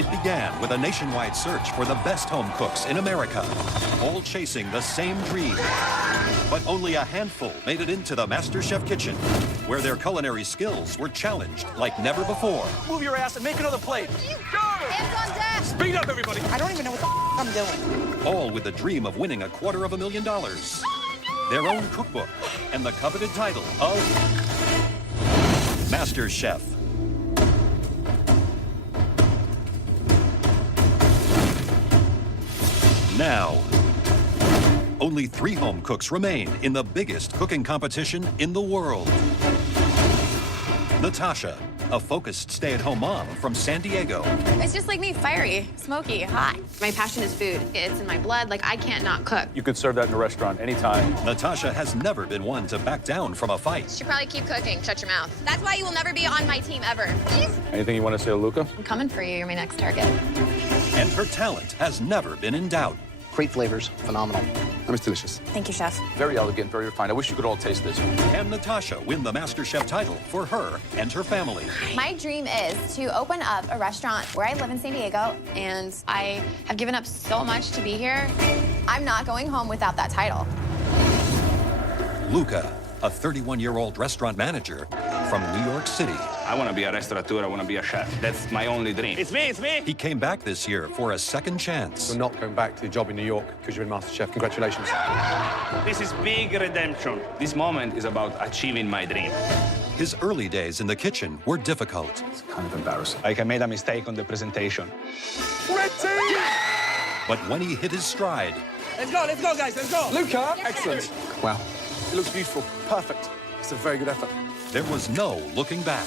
It began with a nationwide search for the best home cooks in America, all chasing the same dream. But only a handful made it into the MasterChef kitchen, where their culinary skills were challenged like never before. Move your ass and make another plate. Go! Hands on deck! Speed up, everybody! I don't even know what the I'm doing. All with the dream of winning $250,000. Their own cookbook and the coveted title of MasterChef. Now, only 3 home cooks remain in the biggest cooking competition in the world. Natasha, a focused stay-at-home mom from San Diego. It's just like me, fiery, smoky, hot. My passion is food. It's in my blood. Like, I can't not cook. You could serve that in a restaurant anytime. Natasha has never been one to back down from a fight. Should probably keep cooking. Shut your mouth. That's why you will never be on my team ever. Anything you want to say to Luca? I'm coming for you. You're my next target. And her talent has never been in doubt. Great flavors, phenomenal. And it's delicious. Thank you, chef. Very elegant, very refined. I wish you could all taste this. Can Natasha win the MasterChef title for her and her family? My dream is to open up a restaurant where I live in San Diego, and I have given up so much to be here. I'm not going home without that title. Luca, a 31-year-old restaurant manager from New York City. I want to be a restaurateur, I want to be a chef. That's my only dream. It's me! He came back this year for a second chance. You're not going back to your job in New York because you're in MasterChef. Congratulations. This is big redemption. This moment is about achieving my dream. His early days in the kitchen were difficult. It's kind of embarrassing. Like I made a mistake on the presentation. Red team! But when he hit his stride, Let's go, guys, let's go! Luca, excellent. Wow, it looks beautiful. Perfect. It's a very good effort. there was no looking back.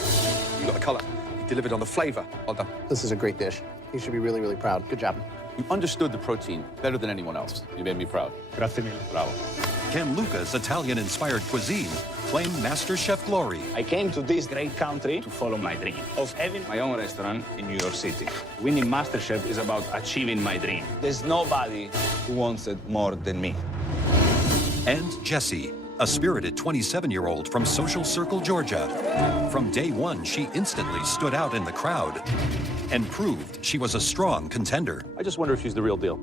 You got the colour. You delivered on the flavour. Well done. This is a great dish. You should be really, really proud. Good job. You understood the protein better than anyone else. You made me proud. Grazie mille. Bravo. Can Luca's Italian-inspired cuisine claim MasterChef glory? I came to this great country to follow my dream of having my own restaurant in New York City. Winning MasterChef is about achieving my dream. There's nobody who wants it more than me. And Jessie, a spirited 27-year-old from Social Circle, Georgia. From day one, she instantly stood out in the crowd and proved she was a strong contender. I just wonder if she's the real deal.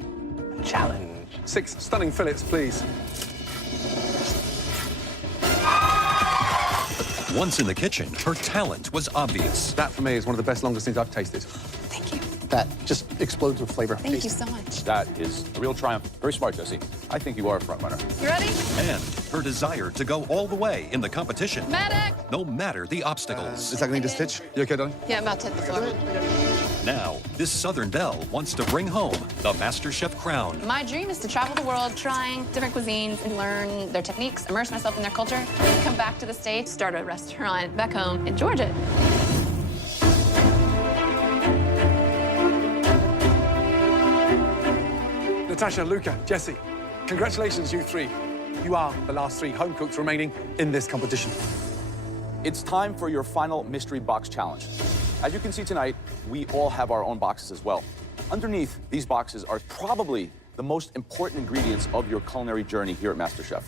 Challenge. 6 stunning fillets, please. Once in the kitchen, her talent was obvious. That, for me, is one of the best langoustines I've tasted. Thank you. That just explodes with flavor. Thank Taste you it. so much. That is a real triumph. Very smart, Jessie. I think you are a front runner. You ready? And her desire to go all the way in the competition, Medic! no matter the obstacles. Is that going to need a stitch? You okay, darling? Yeah, I'm about to hit the floor. Now, this Southern belle wants to bring home the MasterChef crown. My dream is to travel the world trying different cuisines and learn their techniques, immerse myself in their culture, come back to the States, start a restaurant back home in Georgia. Natasha, Luca, Jessie, congratulations, you 3. You are the last 3 home cooks remaining in this competition. It's time for your final mystery box challenge. As you can see tonight, we all have our own boxes as well. Underneath these boxes are probably the most important ingredients of your culinary journey here at MasterChef.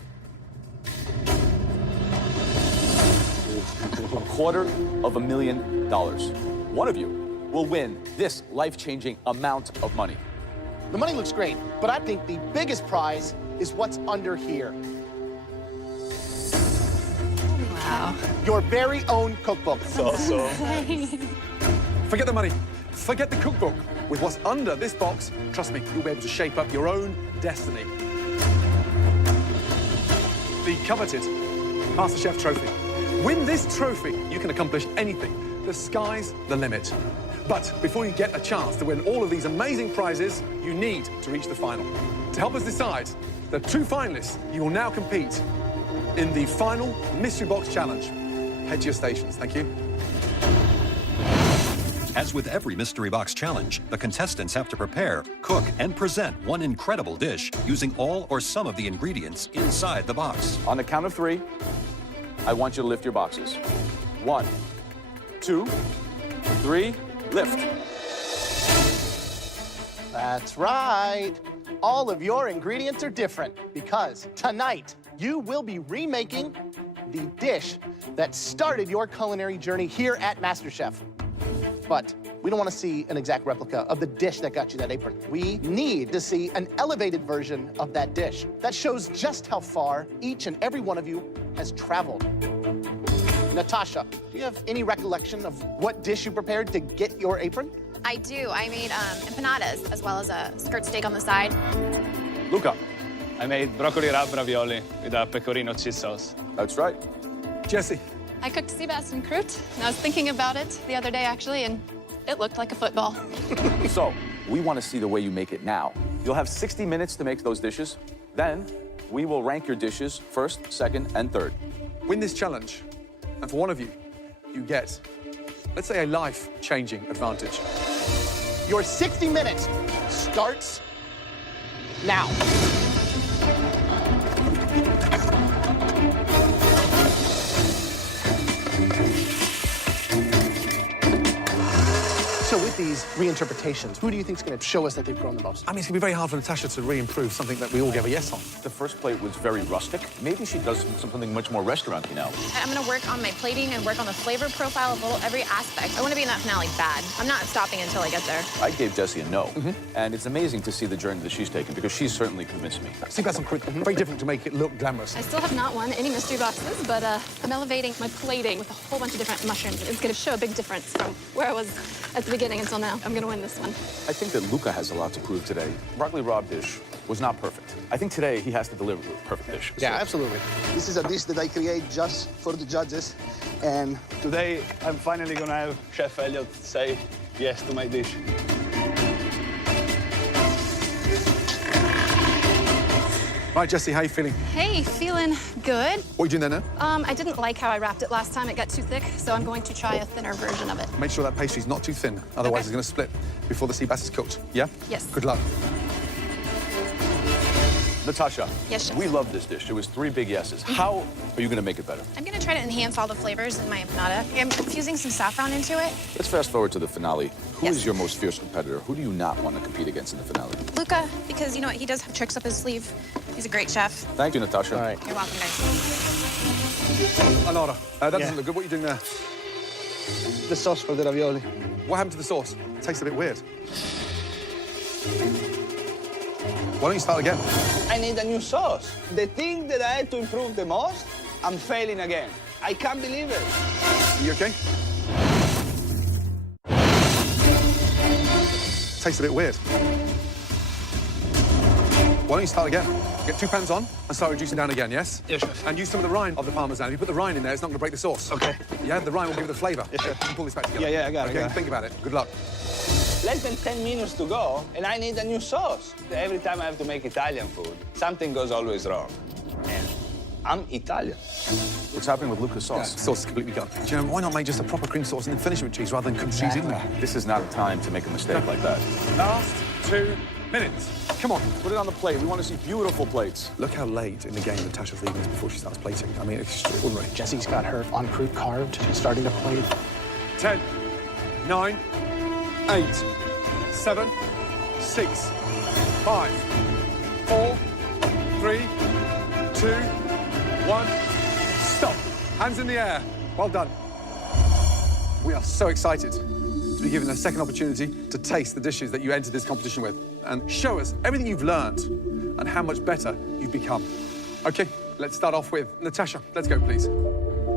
$250,000. One of you will win this life-changing amount of money. The money looks great, but I think the biggest prize is what's under here. Wow. Your very own cookbook. Forget the money. Forget the cookbook. With what's under this box, trust me, you'll be able to shape up your own destiny. The coveted MasterChef trophy. Win this trophy, you can accomplish anything. The sky's the limit. But before you get a chance to win all of these amazing prizes, you need to reach the final. To help us decide, the 2 finalists, you will now compete in the final Mystery Box Challenge. Head to your stations. Thank you. As with every Mystery Box Challenge, the contestants have to prepare, cook, and present one incredible dish using all or some of the ingredients inside the box. On the count of 3, I want you to lift your boxes. 1, 2, 3, lift. That's right. All of your ingredients are different because tonight you will be remaking the dish that started your culinary journey here at MasterChef. But we don't want to see an exact replica of the dish that got you that apron. We need to see an elevated version of that dish that shows just how far each and every one of you has traveled. Natasha, do you have any recollection of what dish you prepared to get your apron? I do. I made empanadas, as well as a skirt steak on the side. Luca. I made broccoli rabe ravioli with a pecorino cheese sauce. That's right. Jesse. I cooked sea bass and croûte, and I was thinking about it the other day, actually, and it looked like a football. So, we want to see the way you make it now. You'll have 60 minutes to make those dishes. Then, we will rank your dishes first, second, and third. Win this challenge, and for one of you, you get, let's say, a life-changing advantage. Your 60 minutes starts now. So with these reinterpretations, who do you think is going to show us that they've grown the most? I mean, it's going to be very hard for Natasha to re-improve something that we all gave a yes on. The first plate was very rustic. Maybe she does something much more restaurant-y now. I'm gonna work on my plating and work on the flavor profile of every aspect. I wanna be in that finale bad. I'm not stopping until I get there. I gave Jessie a no. And it's amazing to see the journey that she's taken because she's certainly convinced me. See, that's very different to make it look glamorous. I still have not won any mystery boxes, but I'm elevating my plating with a whole bunch of different mushrooms. It's gonna show a big difference from where I was at the beginning until now. I'm gonna win this one. I think that Luca has a lot to prove today. Broccoli rabe dish was not perfect. I think today he has to deliver a perfect dish. Yeah, absolutely. This is a dish that I create just for the judges, and Today, I'm finally gonna have Chef Elliot say yes to my dish. Right, Jesse, how are you feeling? Hey, feeling good. What are you doing there now? I didn't like how I wrapped it last time. It got too thick, so I'm going to try a thinner version of it. Make sure that pastry's not too thin, otherwise it's going to split before the sea bass is cooked. Yeah? Yes. Good luck. Natasha, Yes, Chef. we love this dish. There was 3 big yeses. How are you going to make it better? I'm gonna try to enhance all the flavors in my empanada. I'm infusing some saffron into it. Let's fast forward to the finale. Who is Yes. your most fierce competitor? Who do you not want to compete against in the finale? Luca, because you know what, he does have tricks up his sleeve. He's a great chef. Thank you, Natasha. All right. You're welcome, guys. Alora, that Yeah. doesn't look good. What are you doing there? the sauce for the ravioli. What happened to the sauce? It tastes a bit weird. Why don't you start again? I need a new sauce. The thing that I had to improve the most, I'm failing again. I can't believe it. You okay? Tastes a bit weird. Why don't you start again? Get 2 pans on and start reducing down again, yes? Yes, chef. And use some of the rind of the parmesan. If you put the rind in there, it's not going to break the sauce. Okay. Yeah, the rind will give it the flavour. Yes, chef. You can pull this back together. Yeah, I got it, Okay, I got it. think about it. Good luck. Less than 10 minutes to go, and I need a new sauce. Every time I have to make Italian food, something goes always wrong. And I'm Italian. What's happening with Luca's Yeah, sauce? sauce is completely gone. Do you know, why not make just a proper cream sauce and then finish it with cheese rather than cook cheese in there? This is not a time to make a mistake like that. Last 2 minutes. Come on. Put it on the plate. We want to see beautiful plates. Look how late in the game Natasha's leaving us before she starts plating. I mean, it's extraordinary. Jesse's got her en croûte carved, starting to plate. 10, 9, 8, 7, 6, 5, 4, 3, 2, 1. Stop. Hands in the air. Well done. We are so excited to be given a second opportunity to taste the dishes that you entered this competition with and show us everything you've learned and how much better you've become. Okay, let's start off with Natasha. Let's go, please.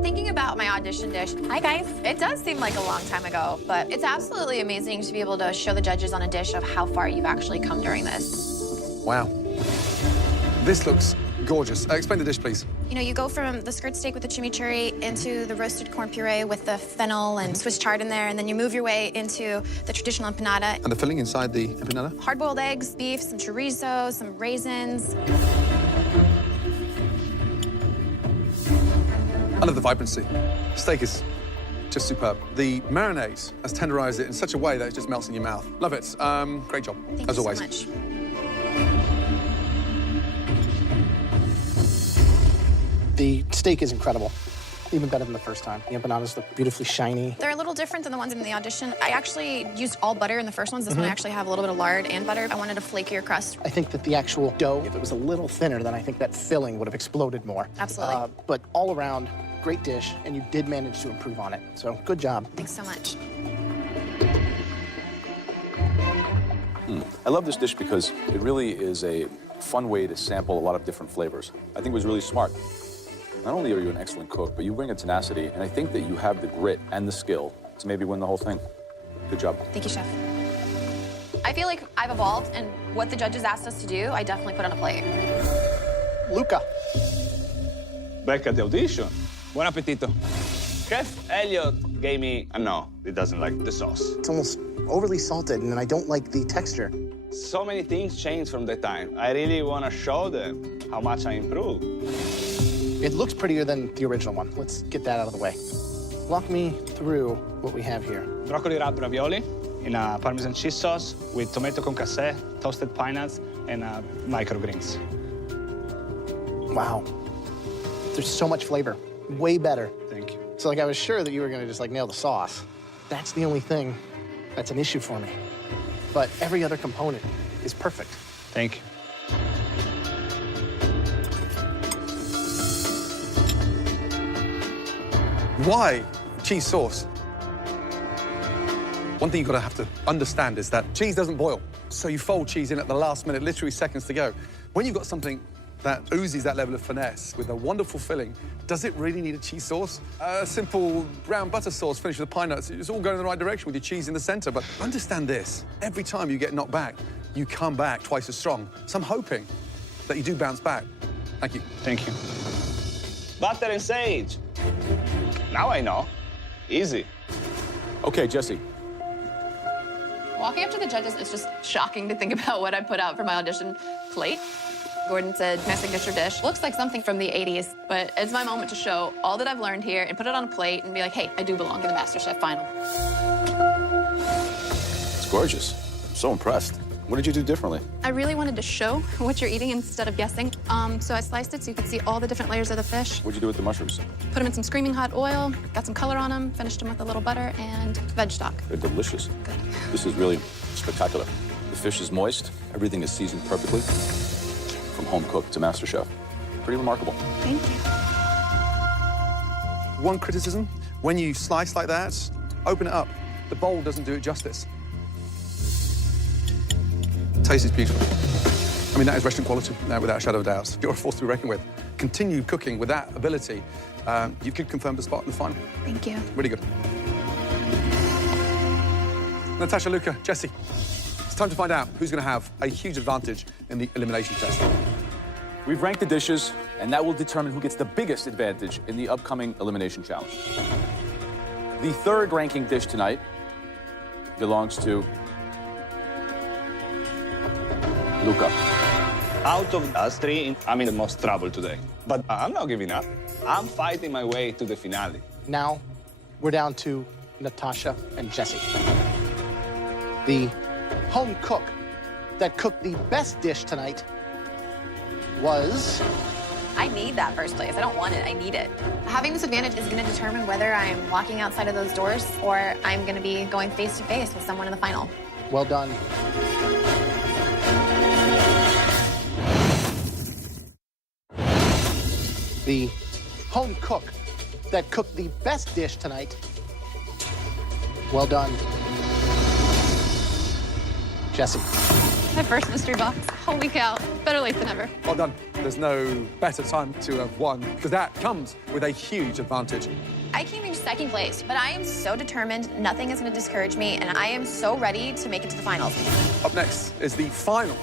Thinking about my audition dish, hi guys. It does seem like a long time ago, but it's absolutely amazing to be able to show the judges on a dish of how far you've actually come during this. Wow. This looks gorgeous. Explain the dish, please. You know, you go from the skirt steak with the chimichurri into the roasted corn puree with the fennel and Swiss chard in there, and then you move your way into the traditional empanada. And the filling inside the empanada? Hard-boiled eggs, beef, some chorizo, some raisins. I love the vibrancy. Steak is just superb. The marinade has tenderized it in such a way that it just melts in your mouth. Love it. Great job, Thank as you always. so much. The steak is incredible, even better than the first time. The empanadas look beautifully shiny. They're a little different than the ones in the audition. I actually used all butter in the first ones. This one I actually have a little bit of lard and butter. I wanted a flakier crust. I think that the actual dough, if it was a little thinner, then I think that filling would have exploded more. Absolutely. But all around, great dish, and you did manage to improve on it. So good job. Thanks so much. I love this dish because it really is a fun way to sample a lot of different flavors. I think it was really smart. Not only are you an excellent cook, but you bring a tenacity, and I think that you have the grit and the skill to maybe win the whole thing. Good job. Thank you, Chef. I feel like I've evolved, and what the judges asked us to do, I definitely put on a plate. Luca. Back at the audition. Buon appetito. Chef Elliot gave me a no. He doesn't like the sauce. It's almost overly salted, and I don't like the texture. So many things changed from that time. I really want to show them how much I improved. It looks prettier than the original one. Let's get that out of the way. Walk me through what we have here. Broccoli wrapped ravioli in a Parmesan cheese sauce with tomato concassé, toasted pine nuts, and microgreens. Wow. There's so much flavor. Way better. Thank you. So, like, I was sure that you were gonna just, like, nail the sauce. That's the only thing that's an issue for me. But every other component is perfect. Thank you. Why cheese sauce? One thing you've got to have to understand is that cheese doesn't boil. So you fold cheese in at the last minute, literally seconds to go. When you've got something that oozes that level of finesse with a wonderful filling, does it really need a cheese sauce? A simple brown butter sauce finished with the pine nuts, it's all going in the right direction with your cheese in the center. But understand this, every time you get knocked back, you come back twice as strong. So I'm hoping that you do bounce back. Thank you. Thank you. Butter and sage. Now I know. Easy. Okay, Jesse. Walking up to the judges, it's just shocking to think about what I put out for my audition plate. Gordon said, my signature dish looks like something from the 80s, but it's my moment to show all that I've learned here and put it on a plate and be like, hey, I do belong in the MasterChef final. It's gorgeous. I'm so impressed. What did you do differently? I really wanted to show what you're eating instead of guessing. So I sliced it so you could see all the different layers of the fish. What'd you do with the mushrooms? Put them in some screaming hot oil, got some color on them, finished them with a little butter and veg stock. They're delicious. Good. This is really spectacular. The fish is moist. Everything is seasoned perfectly. From home cook to master chef. Pretty remarkable. Thank you. One criticism, when you slice like that, open it up. The bowl doesn't do it justice. Taste is beautiful. I mean, that is restaurant quality, without a shadow of a doubt. You're a force to be reckoned with. Continue cooking with that ability. You could confirm the spot in the final. Thank you. Really good. Natasha, Luca, Jesse, it's time to find out who's going to have a huge advantage in the elimination test. We've ranked the dishes, and that will determine who gets the biggest advantage in the upcoming elimination challenge. The third ranking dish tonight belongs to Luca. Out of us three, I'm in the most trouble today. But I'm not giving up. I'm fighting my way to the finale. Now, we're down to Natasha and Jesse. The home cook that cooked the best dish tonight was... I need that first place. I don't want it, I need it. Having this advantage is gonna determine whether I'm walking outside of those doors or I'm gonna be going face to face with someone in the final. Well done. The home cook that cooked the best dish tonight. Well done, Jesse. My first mystery box. Holy cow. Better late than never. Well done. There's no better time to have won, because that comes with a huge advantage. I came in second place, but I am so determined, nothing is gonna discourage me, and I am so ready to make it to the finals. Up next is the final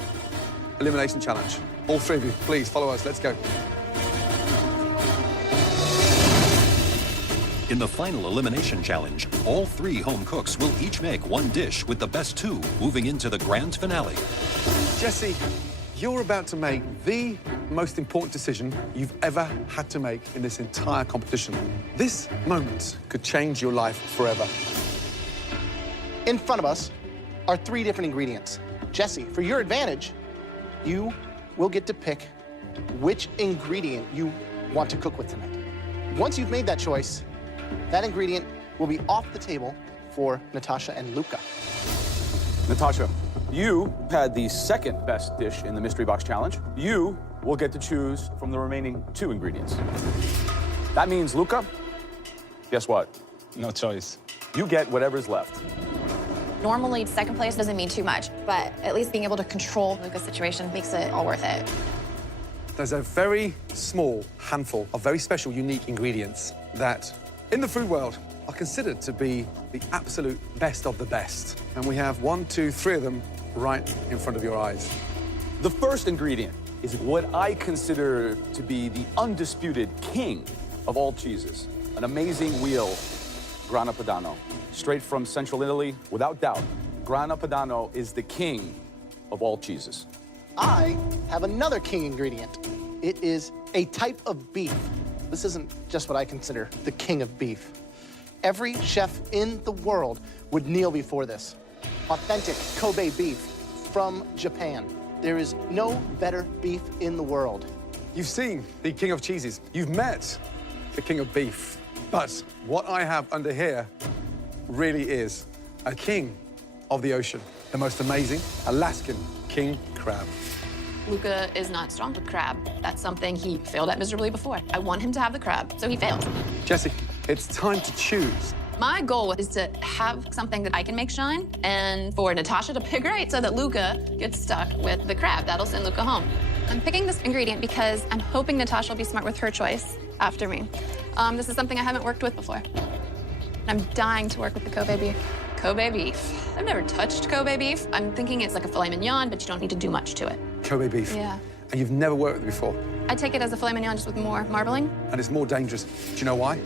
elimination challenge. All three of you, please follow us. Let's go. In the final elimination challenge, all three home cooks will each make one dish, with the best two moving into the grand finale. Jesse, you're about to make the most important decision you've ever had to make in this entire competition. This moment could change your life forever. In front of us are three different ingredients. Jesse, for your advantage, you will get to pick which ingredient you want to cook with tonight. Once you've made that choice, that ingredient will be off the table for Natasha and Luca. Natasha, you had the second best dish in the Mystery Box Challenge. You will get to choose from the remaining two ingredients. That means, Luca, guess what? No choice. You get whatever's left. Normally, second place doesn't mean too much, but at least being able to control Luca's situation makes it all worth it. There's a very small handful of very special, unique ingredients that, in the food world, are considered to be the absolute best of the best. And we have 1, 2, 3 of them right in front of your eyes. The first ingredient is what I consider to be the undisputed king of all cheeses, an amazing wheel, Grana Padano. Straight from central Italy, without doubt, Grana Padano is the king of all cheeses. I have another king ingredient. It is a type of beef. This isn't just what I consider the king of beef. Every chef in the world would kneel before this. Authentic Kobe beef from Japan. There is no better beef in the world. You've seen the king of cheeses. You've met the king of beef. But what I have under here really is a king of the ocean, the most amazing Alaskan king crab. Luca is not strong with crab. That's something he failed at miserably before. I want him to have the crab, so he failed. Jesse, it's time to choose. My goal is to have something that I can make shine, and for Natasha to pick right so that Luca gets stuck with the crab. That'll send Luca home. I'm picking this ingredient because I'm hoping Natasha will be smart with her choice after me. This is something I haven't worked with before. I'm dying to work with the Kobe beef. Kobe beef. I've never touched Kobe beef. I'm thinking it's like a filet mignon, but you don't need to do much to it. Kobe beef. Yeah. And you've never worked with it before. I take it as a filet mignon just with more marbling. And it's more dangerous. Do you know why?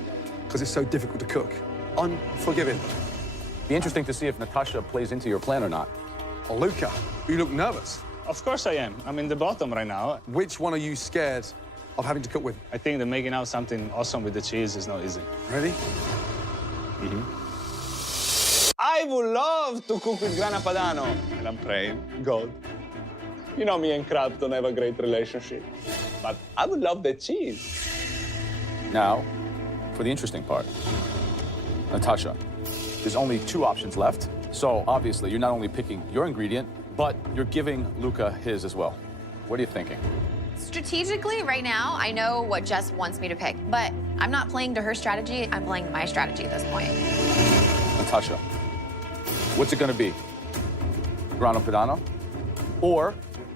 Because it's so difficult to cook. Unforgiving. Be interesting to see if Natasha plays into your plan or not. Oh, Luca, you look nervous. Of course I am. I'm in the bottom right now. Which one are you scared of having to cook with? I think that making out something awesome with the cheese is not easy. Ready? I would love to cook with Grana Padano. And I'm praying, God, you know me and crab don't have a great relationship, but I would love the cheese. Now, for the interesting part. Natasha, there's only 2 options left. So obviously, you're not only picking your ingredient, but you're giving Luca his as well. What are you thinking? Strategically, right now, I know what Jess wants me to pick, but I'm not playing to her strategy. I'm playing my strategy at this point. Natasha, what's it gonna be? Grana Padano or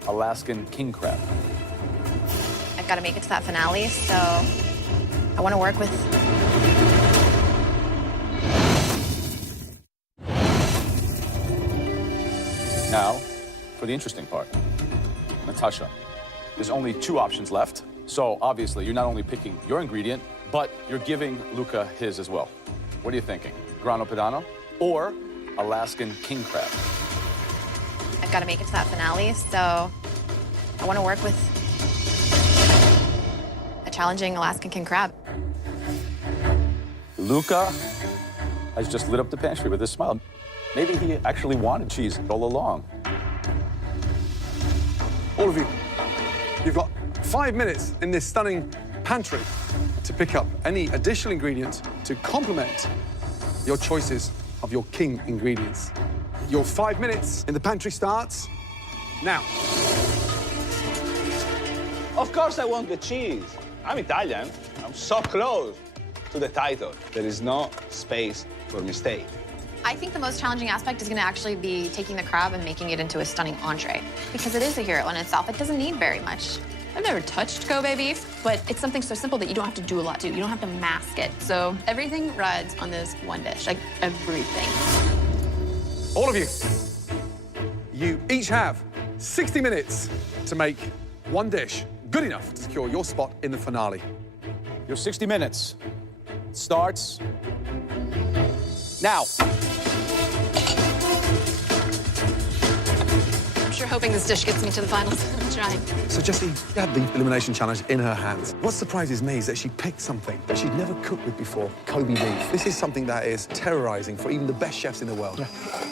Alaskan king crab? I've got to make it to that finale, so I want to work with... Now, for the interesting part. Natasha, there's only 2 options left. So obviously, you're not only picking your ingredient, but you're giving Luca his as well. What are you thinking? Grana Padano or Alaskan king crab? I've got to make it to that finale, so I want to work with a challenging Alaskan king crab. Luca has just lit up the pantry with his smile. Maybe he actually wanted cheese all along. All of you, you've got 5 minutes in this stunning pantry to pick up any additional ingredients to complement your choices of your king ingredients. Your 5 minutes in the pantry starts now. Of course I want the cheese. I'm Italian. I'm so close to the title. There is no space for mistake. I think the most challenging aspect is going to actually be taking the crab and making it into a stunning entree, because it is a hero in itself. It doesn't need very much. I've never touched Kobe beef, but it's something so simple that you don't have to do a lot to. You don't have to mask it. So everything rides on this one dish, like everything. All of you, you each have 60 minutes to make one dish good enough to secure your spot in the finale. Your 60 minutes starts now. I'm sure hoping this dish gets me to the finals. I'm trying. So Jessie had the elimination challenge in her hands. What surprises me is that she picked something that she'd never cooked with before, Kobe beef. This is something that is terrorizing for even the best chefs in the world.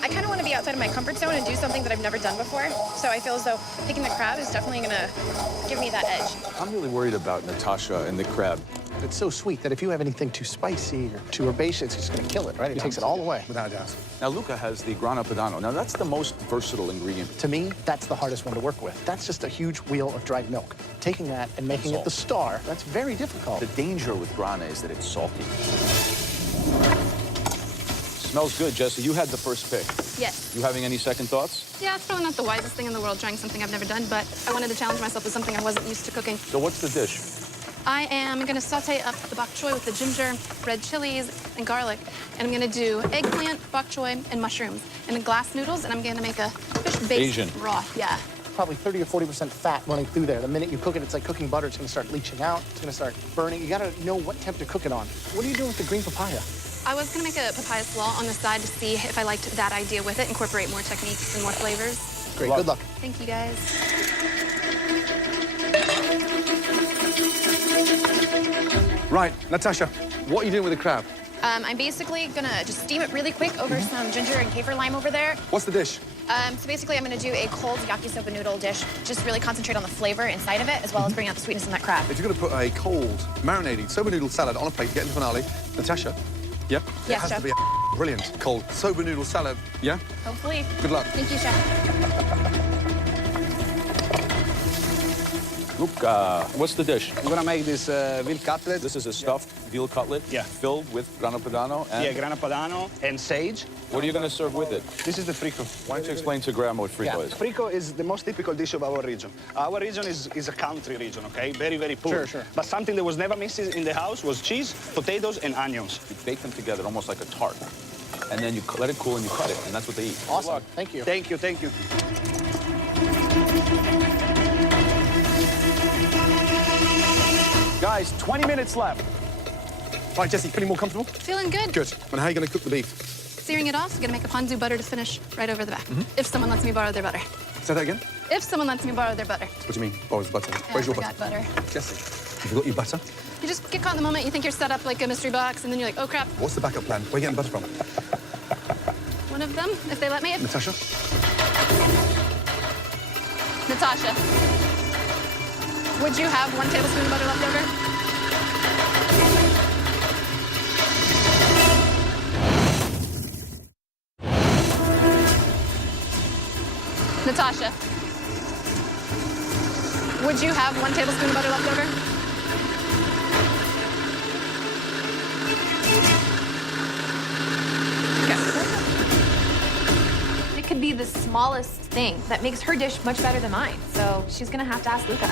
I kind of want to be outside of my comfort zone and do something that I've never done before. So I feel as though picking the crab is definitely going to give me that edge. I'm really worried about Natasha and the crab. It's so sweet that if you have anything too spicy or too herbaceous, it's just going to kill it, right? It takes it all away. Without a doubt. Now, Luca has the Grana Padano. Now, that's the most versatile ingredient. To me, that's the hardest one to work with. That's just a huge wheel of dried milk. Taking that and making it the star, that's very difficult. The danger with Grana is that it's salty. Smells good, Jesse. You had the first pick. Yes. You having any second thoughts? Yeah, it's probably not the wisest thing in the world trying something I've never done, but I wanted to challenge myself with something I wasn't used to cooking. So what's the dish? I am going to saute up the bok choy with the ginger, red chilies, and garlic. And I'm going to do eggplant, bok choy, and mushrooms. And then glass noodles, and I'm going to make a fish-based Asian. broth. Yeah. Probably 30 or 40% fat running through there. The minute you cook it, it's like cooking butter. It's going to start leaching out. It's going to start burning. You got to know what temp to cook it on. What are you doing with the green papaya? I was going to make a papaya slaw on the side to see if I liked that idea with it, incorporate more techniques and more flavors. Great. Good luck. Thank you, guys. Right, Natasha, what are you doing with the crab? I'm basically gonna just steam it really quick over some ginger and kaffir lime over there. What's the dish? So basically, I'm gonna do a cold yakisoba noodle dish. Just really concentrate on the flavor inside of it, as well as bring out the sweetness in that crab. If you're going to put a cold, marinated soba noodle salad on a plate to get in the finale, Natasha, yeah? Yes, it has Chef. to be a brilliant cold soba noodle salad, yeah? Hopefully. Good luck. Thank you, Chef. Luca, what's the dish? I'm gonna make this veal cutlet. This is a stuffed veal cutlet Yeah. filled with grana padano and... Yeah, grana padano and sage. What are you going to serve with it? This is the frico. Why don't you explain to Grandma what frico is? Frico is the most typical dish of our region. Our region is a country region, okay? Very, very poor. Sure, sure. But something that was never missed in the house was cheese, potatoes, and onions. You bake them together almost like a tart. And then you let it cool and you cut it, and that's what they eat. Awesome. Thank you. Thank you, thank you. Guys, 20 minutes left. Right, Jesse, feeling more comfortable? Feeling good. Good. And how are you going to cook the beef? Searing it off, gonna make a ponzu butter to finish right over the back. If someone lets me borrow their butter. Say that again? If someone lets me borrow their butter. What do you mean? Borrows butter. Yeah, Where's I your forgot butter? butter. Jesse, have you got your butter? You just get caught in the moment. You think you're set up like a mystery box, and then you're like, oh, crap. What's the backup plan? Where are you getting butter from? One of them, if they let me. Natasha? Natasha, would you have 1 tablespoon of butter left over? Natasha, would you have 1 tablespoon of butter left over? It could be the smallest thing that makes her dish much better than mine. So she's gonna have to ask Luca.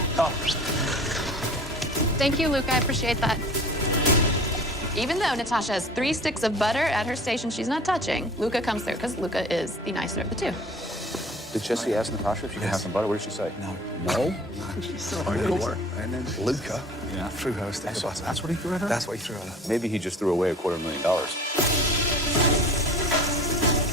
Thank you, Luca. I appreciate that. Even though Natasha has 3 sticks of butter at her station she's not touching, Luca comes through because Luca is the nicer of the two. Did Jesse ask Natasha if she can have some butter? What did she say? No. No? She's so hardcore. And then Luca threw her a stick of butter. That's what he threw at her? That's what he threw at her. Maybe he just threw away $250,000.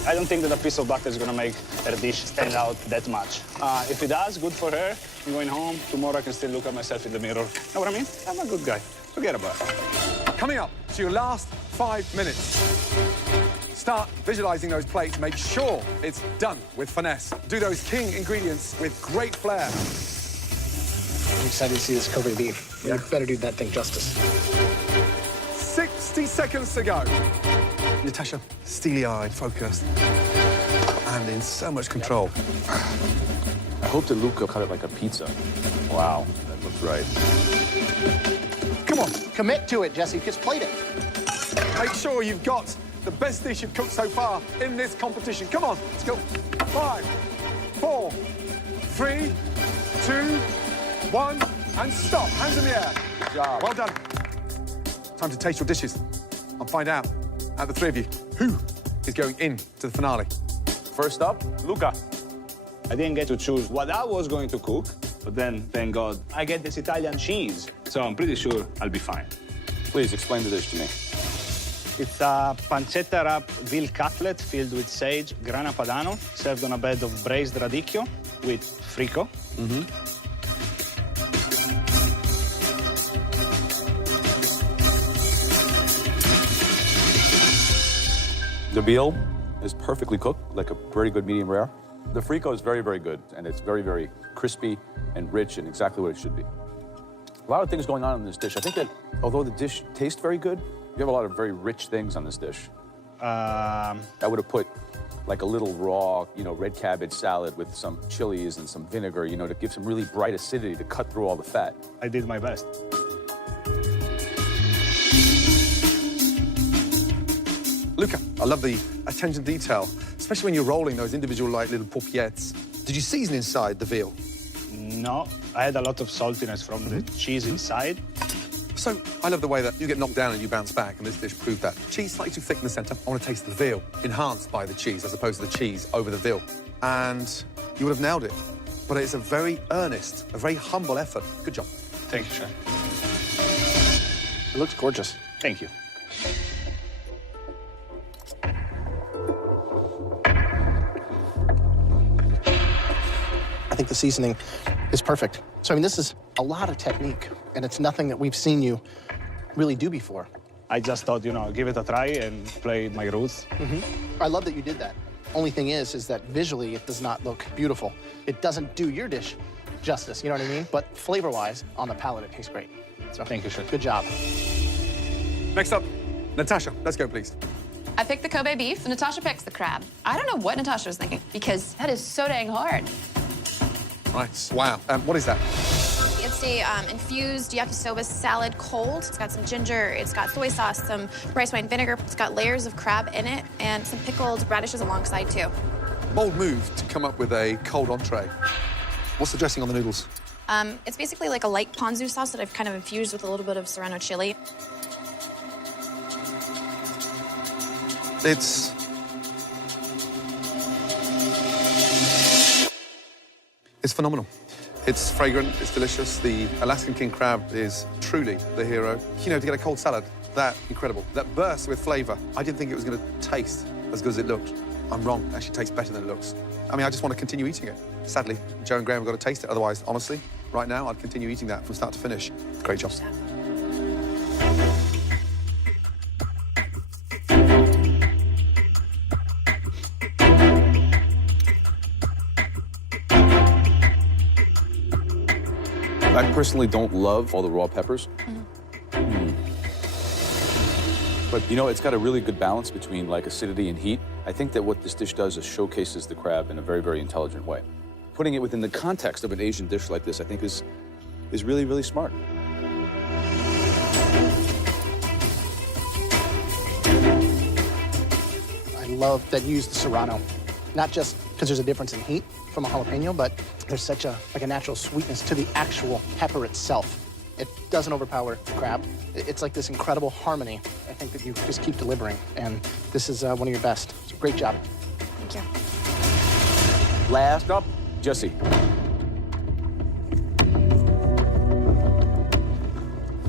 I don't think that a piece of butter is gonna make her dish stand out that much. If it does, good for her. I'm going home. Tomorrow I can still look at myself in the mirror. Know what I mean? I'm a good guy. Forget about it. Coming up to your last 5 minutes. Start visualizing those plates. Make sure it's done with finesse. Do those king ingredients with great flair. I'm excited to see this Kobe beef. You better do that thing justice. 60 seconds to go. Natasha, steely-eyed, focused, and in so much control. I hope that Luca cut it like a pizza. Wow, that looks right. Come on, Commit to it, Jesse. Just plate it. make sure you've got the best dish you've cooked so far in this competition. Come on, let's go. 5, 4, 3, 2, 1, and stop. Hands in the air. Good job. Well done. Time to taste your dishes and find out, out of the 3 of you, who is going in to the finale. First up, Luca. I didn't get to choose what I was going to cook, but then, thank God, I get this Italian cheese. So I'm pretty sure I'll be fine. Please explain the dish to me. It's a pancetta wrap veal cutlet filled with sage, grana padano, served on a bed of braised radicchio with frico. The veal is perfectly cooked, like a very good medium rare. The frico is very, very good, and it's very, very crispy and rich and exactly what it should be. A lot of things going on in this dish. I think that although the dish tastes very good, you have a lot of very rich things on this dish. I would have put like a little raw, red cabbage salad with some chilies and some vinegar, to give some really bright acidity to cut through all the fat. I did my best. Luca, I love the attention to detail, especially when you're rolling those individual, like, little paupiètes. Did you season inside the veal? No, I had a lot of saltiness from the cheese inside. So I love the way that you get knocked down and you bounce back, and this dish proved that. Cheese slightly too thick in the centre. I want to taste the veal, enhanced by the cheese, as opposed to the cheese over the veal. And you would have nailed it. But it's a very earnest, a very humble effort. Good job. Thank you, chef. It looks gorgeous. Thank you. I think the seasoning is perfect. So, I mean, this is a lot of technique, and it's nothing that we've seen you really do before. I just thought, you know, give it a try and play my roots. I love that you did that. Only thing is that visually it does not look beautiful. It doesn't do your dish justice, you know what I mean? But flavor-wise, on the palate, it tastes great. So, Thank you, chef. good job. Next up, Natasha. Let's go, please. I picked the Kobe beef, Natasha picks the crab. I don't know what Natasha was thinking, because that is so dang hard. Nice. Wow. What is that? It's a infused yakisoba salad cold. It's got some ginger, it's got soy sauce, some rice wine vinegar. It's got layers of crab in it and some pickled radishes alongside too. Bold move to come up with a cold entree. What's the dressing on the noodles? It's basically like a light ponzu sauce that I've kind of infused with a little bit of serrano chili. It's phenomenal. It's fragrant, it's delicious. The Alaskan king crab is truly the hero. You know, to get a cold salad, that incredible. That burst with flavor. I didn't think it was going to taste as good as it looked. I'm wrong. It actually tastes better than it looks. I mean, I just want to continue eating it. Sadly, Joe and Graham have got to taste it. Otherwise, honestly, right now, I'd continue eating that from start to finish. Great job. I personally don't love all the raw peppers. But, you know, it's got a really good balance between, like, acidity and heat. I think that what this dish does is showcases the crab in a very, very intelligent way. Putting it within the context of an Asian dish like this, I think, is really, really smart. I love that you use the serrano, not just because there's a difference in heat from a jalapeno, but there's such a natural sweetness to the actual pepper itself. It doesn't overpower the crab. It's like this incredible harmony. I think that you just keep delivering, and this is one of your best. So great job. Thank you. Last up, Jesse.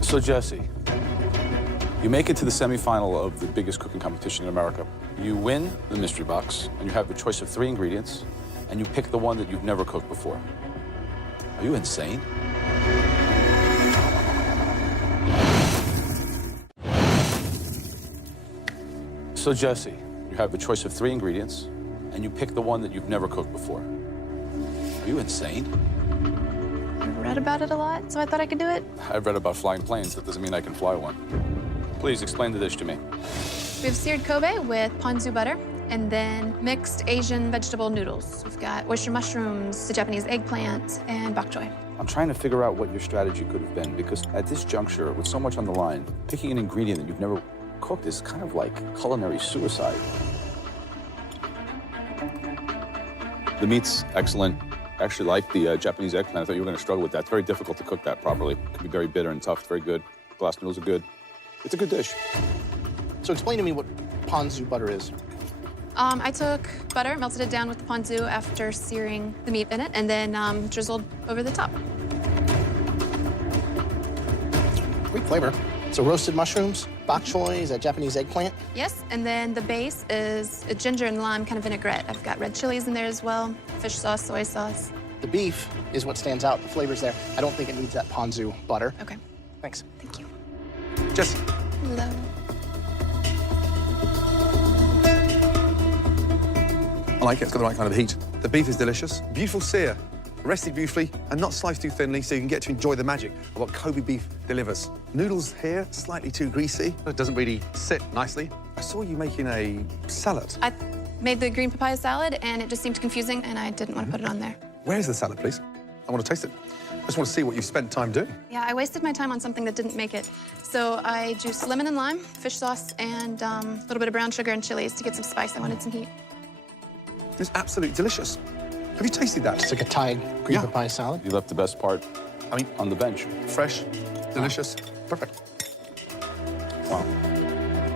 So, Jesse, you make it to the semifinal of the biggest cooking competition in America. You win the mystery box, and you have a choice of 3 ingredients, and you pick the one that you've never cooked before. Are you insane? So, Jesse, you have a choice of 3 ingredients, and you pick the one that you've never cooked before. Are you insane? I read about it a lot, so I thought I could do it. I've read about flying planes. That doesn't mean I can fly one. Please explain the dish to me. We have seared Kobe with ponzu butter, and then mixed Asian vegetable noodles. We've got oyster mushrooms, the Japanese eggplant, and bok choy. I'm trying to figure out what your strategy could have been, because at this juncture, with so much on the line, picking an ingredient that you've never cooked is kind of like culinary suicide. The meat's excellent. I actually like the Japanese eggplant. I thought you were going to struggle with that. It's very difficult to cook that properly. It can be very bitter and tough. Very good. Glass noodles are good. It's a good dish. So explain to me what ponzu butter is. I took butter, melted it down with the ponzu after searing the meat in it, and then drizzled over the top. Great flavor. So roasted mushrooms, bok choy, is that Japanese eggplant? Yes, and then the base is a ginger and lime kind of vinaigrette. I've got red chilies in there as well, fish sauce, soy sauce. The beef is what stands out. The flavor's there. I don't think it needs that ponzu butter. Okay. Thanks. Thank you. Jesse. Hello. I like it. It's got the right kind of heat. The beef is delicious. Beautiful sear. Rested beautifully and not sliced too thinly, so you can get to enjoy the magic of what Kobe beef delivers. Noodles here, slightly too greasy. It doesn't really sit nicely. I saw you making a salad. I made the green papaya salad, and it just seemed confusing, and I didn't want to put it on there. Where's the salad, please? I want to taste it. I just want to see what you spent time doing. Yeah, I wasted my time on something that didn't make it. So I juiced lemon and lime, fish sauce, and a little bit of brown sugar and chilies to get some spice. I wanted some heat. It's absolutely delicious. Have you tasted that? It's like a Thai green papaya salad. You left the best part, I mean, on the bench. Fresh, delicious, perfect. Wow.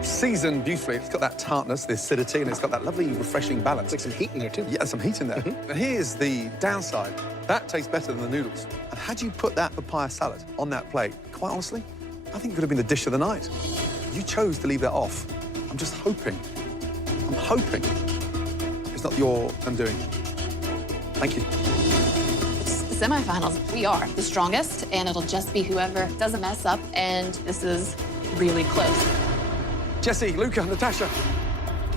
Seasoned beautifully. It's got that tartness, the acidity, and it's got that lovely, refreshing balance. It's like some heat in there, too. Yeah, some heat in there. Now, here's the downside. That tastes better than the noodles. And had you put that papaya salad on that plate, quite honestly, I think it could have been the dish of the night. You chose to leave that off. I'm just hoping, it's not your undoing. Thank you. It's the semifinals. We are the strongest, and it'll just be whoever doesn't mess up, and this is really close. Jesse, Luca, Natasha,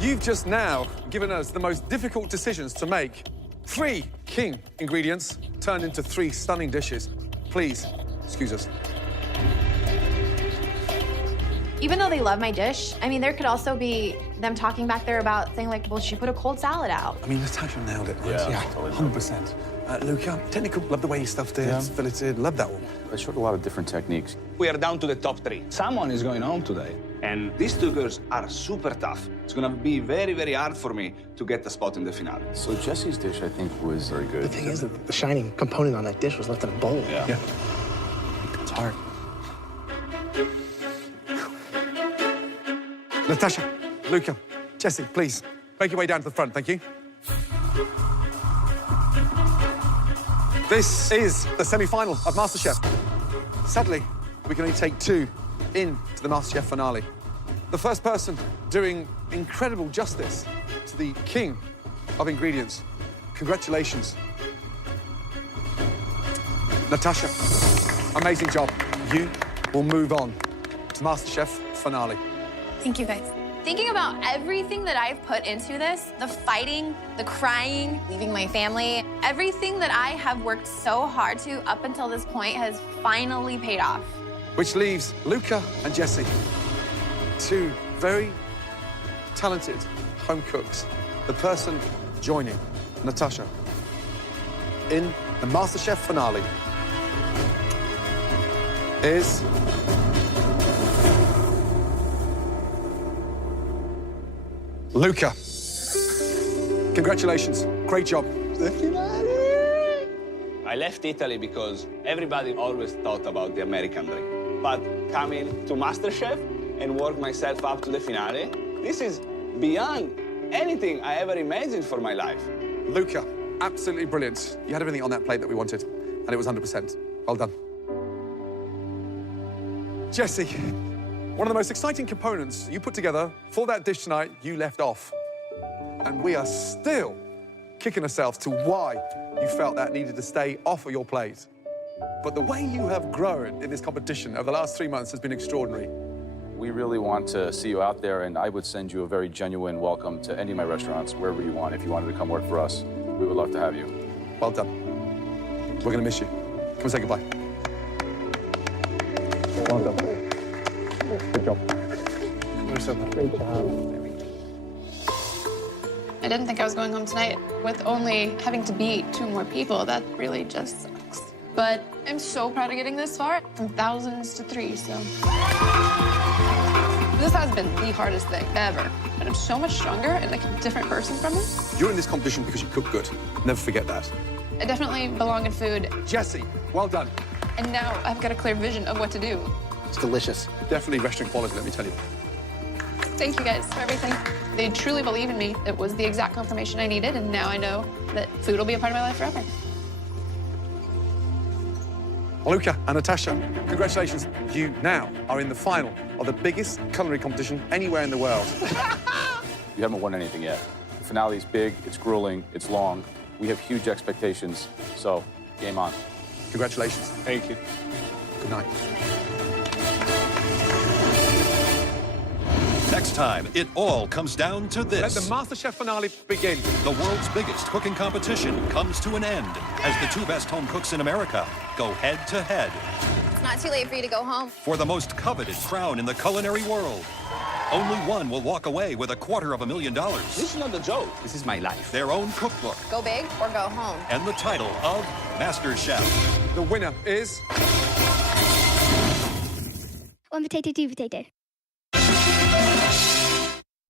you've just now given us the most difficult decisions to make. 3 king ingredients turned into 3 stunning dishes. Please, excuse us. Even though they love my dish, I mean, there could also be them talking back there about saying, like, well, she put a cold salad out. I mean, Natasha nailed it. Right? Yeah, totally. 100%. Luca, technical, love the way you stuffed it, filleted, love that one. I showed a lot of different techniques. We are down to the top 3. Someone is going home today. And these 2 girls are super tough. It's gonna be very, very hard for me to get the spot in the finale. So Jesse's dish, I think, was very good. The thing is that the shining component on that dish was left in a bowl. Yeah. It's hard. Natasha, Luca, Jesse, please, make your way down to the front, thank you. This is the semi-final of MasterChef. Sadly, we can only take 2 into the MasterChef finale. The first person doing incredible justice to the king of ingredients. Congratulations. Natasha, amazing job. You will move on to MasterChef finale. Thank you, guys. Thinking about everything that I've put into this, the fighting, the crying, leaving my family, everything that I have worked so hard to up until this point has finally paid off. Which leaves Luca and Jesse, 2 very talented home cooks. The person joining Natasha in the MasterChef finale is Luca. Congratulations. Great job. I left Italy because everybody always thought about the American dream. But coming to MasterChef and work myself up to the finale, this is beyond anything I ever imagined for my life. Luca, absolutely brilliant. You had everything on that plate that we wanted, and it was 100%. Well done. Jesse, one of the most exciting components you put together for that dish tonight, you left off. And we are still kicking ourselves to why you felt that needed to stay off of your plate. But the way you have grown in this competition over the last 3 months has been extraordinary. We really want to see you out there, and I would send you a very genuine welcome to any of my restaurants, wherever you want. If you wanted to come work for us, we would love to have you. Well done. We're going to miss you. Come and say goodbye. Well done. Good job. Great job. I didn't think I was going home tonight with only having to beat 2 more people. That really just sucks. But I'm so proud of getting this far, from thousands to 3, so. This has been the hardest thing ever. But I'm so much stronger and like a different person from it. You're in this competition because you cook good. Never forget that. I definitely belong in food. Jesse, well done. And now I've got a clear vision of what to do. It's delicious. Definitely restaurant quality, let me tell you. Thank you guys for everything. They truly believe in me. It was the exact confirmation I needed, and now I know that food will be a part of my life forever. Luca and Natasha, congratulations. You now are in the final of the biggest culinary competition anywhere in the world. You haven't won anything yet. The finale is big, it's grueling, it's long. We have huge expectations, so game on. Congratulations. Thank you. Good night. Next time, it all comes down to this. Let the MasterChef finale begin. The world's biggest cooking competition comes to an end as the 2 best home cooks in America go head-to-head It's not too late for you to go home. for the most coveted crown in the culinary world. Only one will walk away with $250,000. This is not a joke. This is my life. Their own cookbook Go big or go home. and the title of Master Chef. The winner is... One potato, two potato.